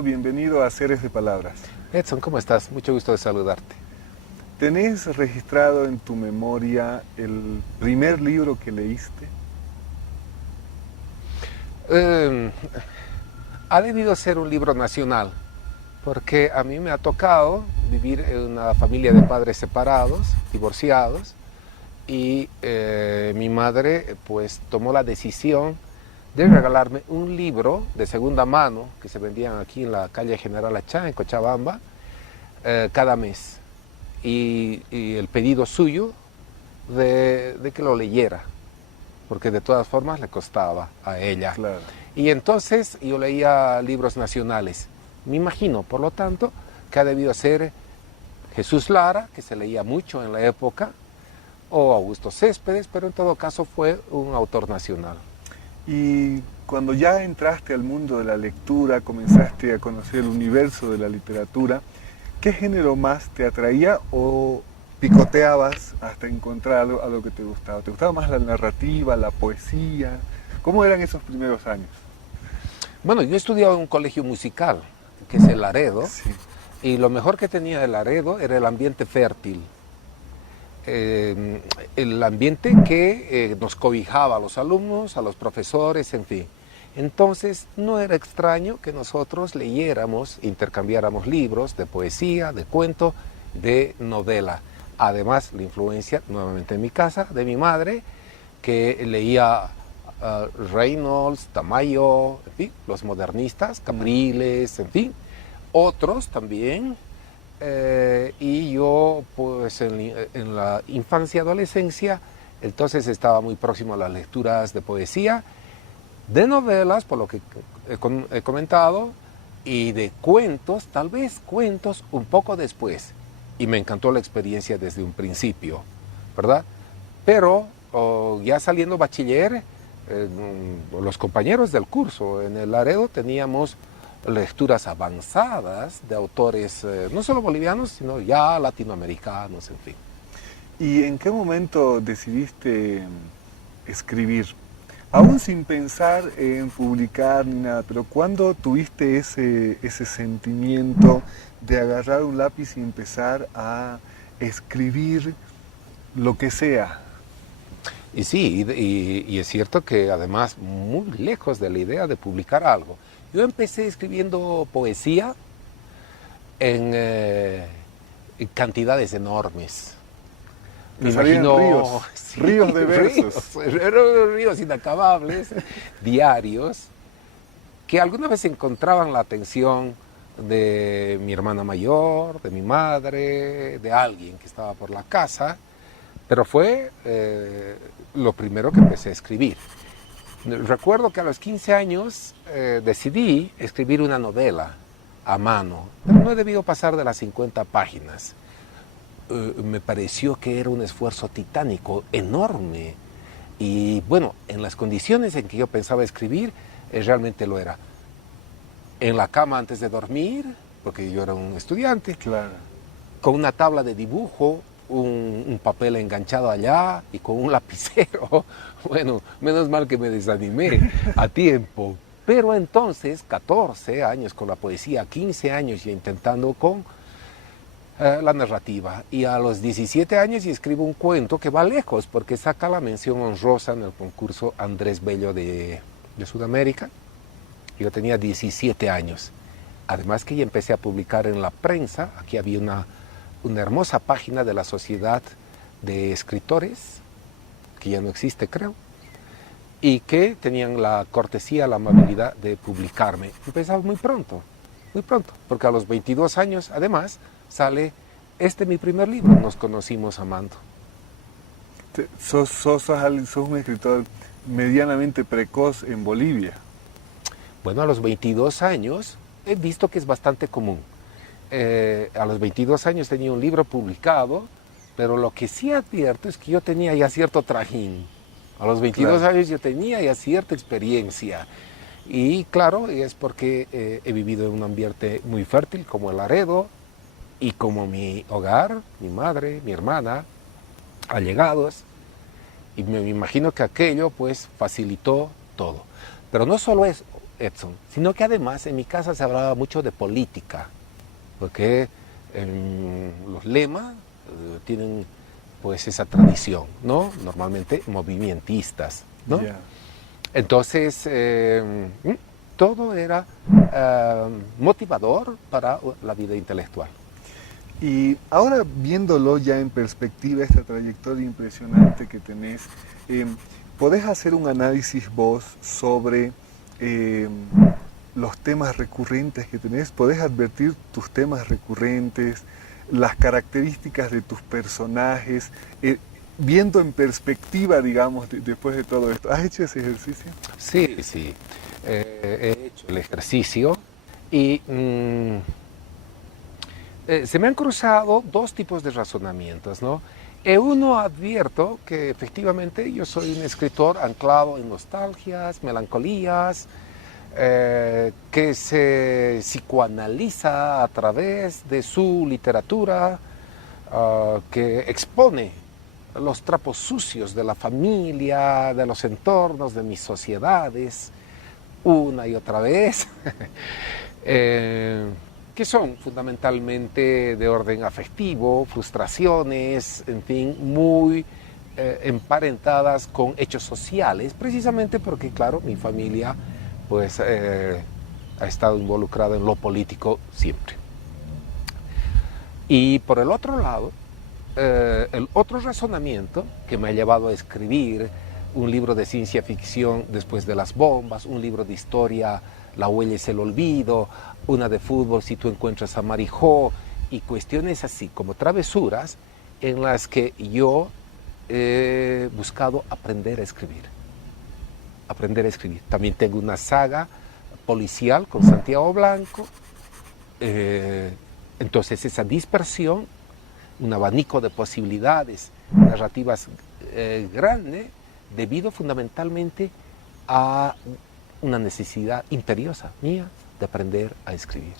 Mariano, bienvenido a Seres de Palabras. Edson, ¿cómo estás? Mucho gusto de saludarte. ¿Tenés registrado en tu memoria el primer libro que leíste? Eh, Ha debido ser un libro nacional, porque a mí me ha tocado vivir en una familia de padres separados, divorciados, y mi madre pues tomó la decisión de regalarme un libro de segunda mano que se vendían aquí en la calle General Achá, en Cochabamba, cada mes. Y el pedido suyo de que lo leyera, porque de todas formas le costaba a ella. Claro. Y entonces yo leía libros nacionales. Me imagino, por lo tanto, que ha debido ser Jesús Lara, que se leía mucho en la época, o Augusto Céspedes, pero en todo caso fue un autor nacional. Y cuando ya entraste al mundo de la lectura, comenzaste a conocer el universo de la literatura, ¿qué género más te atraía o picoteabas hasta encontrar algo que te gustaba? ¿Te gustaba más la narrativa, la poesía? ¿Cómo eran esos primeros años? Bueno, yo estudiaba en un colegio musical, que es el Laredo, Sí. y lo mejor que tenía el Laredo era el ambiente fértil. El ambiente que nos cobijaba a los alumnos, a los profesores, en fin. Entonces no era extraño que nosotros leyéramos, intercambiáramos libros de poesía, de cuento, de novela. Además, la influencia, nuevamente en mi casa, de mi madre, que leía Reynolds, Tamayo, en fin, los modernistas, Capriles, en fin. Otros también. Y yo, pues en la infancia y adolescencia, entonces estaba muy próximo a las lecturas de poesía, de novelas, por lo que he comentado, y de cuentos, tal vez cuentos un poco después. Y me encantó la experiencia desde un principio, ¿verdad? Pero ya saliendo bachiller, los compañeros del curso en el Laredo teníamos lecturas avanzadas de autores no solo bolivianos, sino ya latinoamericanos, en fin. ¿Y en qué momento decidiste escribir? Aún sin pensar en publicar ni nada, pero ¿cuándo tuviste ese sentimiento de agarrar un lápiz y empezar a escribir lo que sea? Y sí, y es cierto que además muy lejos de la idea de publicar algo. Yo empecé escribiendo poesía en cantidades enormes. Te salían ríos, sí, ríos de versos. ríos inacabables, diarios, que alguna vez encontraban la atención de mi hermana mayor, de mi madre, de alguien que estaba por la casa, pero fue lo primero que empecé a escribir. Recuerdo que a los 15 años decidí escribir una novela a mano, pero no he debido pasar de las 50 páginas. Me pareció que era un esfuerzo titánico, enorme, y bueno, en las condiciones en que yo pensaba escribir, realmente lo era. En la cama antes de dormir, porque yo era un estudiante, Claro. con una tabla de dibujo, un papel enganchado allá y con un lapicero. Bueno, menos mal que me desanimé a tiempo. Pero entonces, 14 años con la poesía, 15 años ya intentando con la narrativa. Y a los 17 años y escribo un cuento que va lejos porque saca la mención honrosa en el concurso Andrés Bello de Sudamérica. Yo tenía 17 años. Además que ya empecé a publicar en la prensa. Aquí había una hermosa página de la Sociedad de Escritores, que ya no existe creo, y que tenían la cortesía, la amabilidad de publicarme. Empezaba muy pronto, porque a los 22 años además sale mi primer libro, Nos conocimos amando. Sos un escritor medianamente precoz en Bolivia. Bueno, a los 22 años he visto que es bastante común. A los 22 años tenía un libro publicado, pero lo que sí advierto es que yo tenía ya cierto trajín. A los 22 Claro. años yo tenía ya cierta experiencia. Y claro, es porque he vivido en un ambiente muy fértil como el Laredo y como mi hogar, mi madre, mi hermana, allegados. Y me imagino que aquello pues facilitó todo. Pero no solo Edson, sino que además en mi casa se hablaba mucho de política, porque los lemas tienen pues esa tradición, ¿no? Normalmente movimentistas, ¿no? Ya. Entonces, todo era motivador para la vida intelectual. Y ahora viéndolo ya en perspectiva, esta trayectoria impresionante que tenés, ¿podés hacer un análisis vos sobre los temas recurrentes que tenés? ¿Podés advertir tus temas recurrentes, las características de tus personajes, viendo en perspectiva, digamos, después de todo esto? ¿Has hecho ese ejercicio? Sí, sí, he hecho el ejercicio y se me han cruzado dos tipos de razonamientos, ¿no? Uno advierto que efectivamente yo soy un escritor anclado en nostalgias, melancolías, que se psicoanaliza a través de su literatura, que expone los trapos sucios de la familia, de los entornos, de mis sociedades, una y otra vez, que son fundamentalmente de orden afectivo, frustraciones, en fin, muy emparentadas con hechos sociales, precisamente porque, claro, mi familia pues ha estado involucrada en lo político siempre. Y por el otro lado, el otro razonamiento que me ha llevado a escribir un libro de ciencia ficción después de las bombas, un libro de historia, La huella es el olvido, una de fútbol, Si tú encuentras a Marijó, y cuestiones así como travesuras en las que yo he buscado aprender a escribir. Aprender a escribir. También tengo una saga policial con Santiago Blanco, entonces esa dispersión, un abanico de posibilidades narrativas grande, debido fundamentalmente a una necesidad imperiosa mía de aprender a escribir.